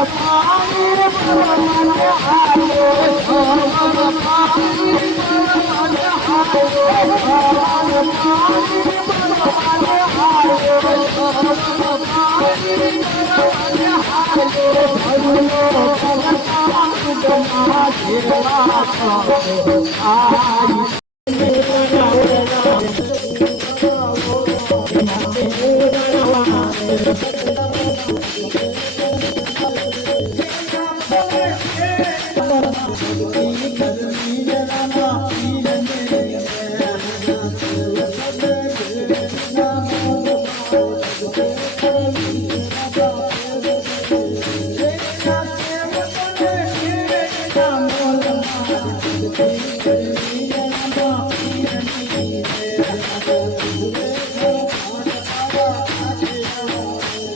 I'm